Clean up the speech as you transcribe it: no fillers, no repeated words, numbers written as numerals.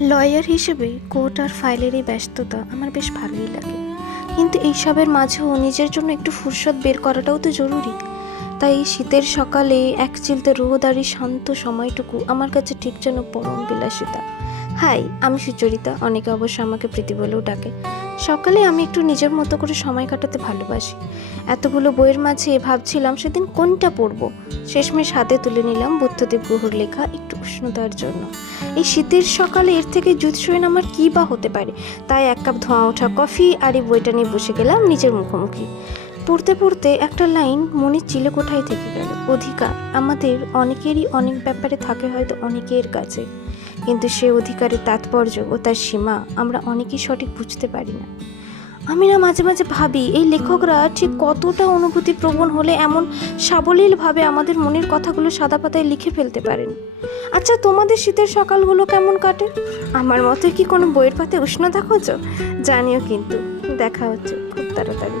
Lawyer হিসেবে court আর ফাইলের এই ব্যস্ততা আমার বেশ ভালোই লাগে, কিন্তু এইসবের মাঝেও নিজের জন্য একটু ফুরসত বের করাটাও তো জরুরি। তাই এই শীতের সকালে এক চিলতে রোদ আর এই শান্ত সময়টুকু আমার কাছে ঠিক যেন পরম বিলাসিতা। হাই, আমি সুচরিতা, অনেকে অবশ্য আমাকে প্রীতি বলেও ডাকে। সকালে আমি একটু নিজের মতো করে সময় কাটাতে ভালোবাসি। এতগুলো বইয়ের মাঝে ভাবছিলাম সেদিন কোনটা পড়বো। শেষমেশ হাতে তুলে নিলাম বুদ্ধদেব গুহর লেখা একটু উষ্ণতার জন্য। এই শীতের সকালে এর থেকে জুৎসইন আমার কী বা হতে পারে। তাই এক কাপ ধোঁয়া ওঠা কফি আর এই বইটা নিয়ে বসে গেলাম নিজের মুখোমুখি। পড়তে পড়তে একটা লাইন মনের চিলেকোঠায় থেকে গেল। অধিকার আমাদের অনেকেরই অনেক ব্যাপারে থাকে, হয়তো অনেকের কাছে, কিন্তু সে অধিকারের তাৎপর্য ও তার সীমা আমরা অনেকেই সঠিক বুঝতে পারি না। আমি না মাঝে মাঝে ভাবি এই লেখকরা ঠিক কতটা অনুভূতি প্রবণ হলে এমন সাবলীলভাবে আমাদের মনের কথাগুলো সাদা পাতায় লিখে ফেলতে পারেন। আচ্ছা, তোমাদের শীতের সকালগুলো কেমন কাটে? আমার মতো কি কোনো বইয়ের পাতে উষ্ণতা খোঁজো? জানিও কিন্তু। দেখা হচ্ছে খুব তাড়াতাড়ি।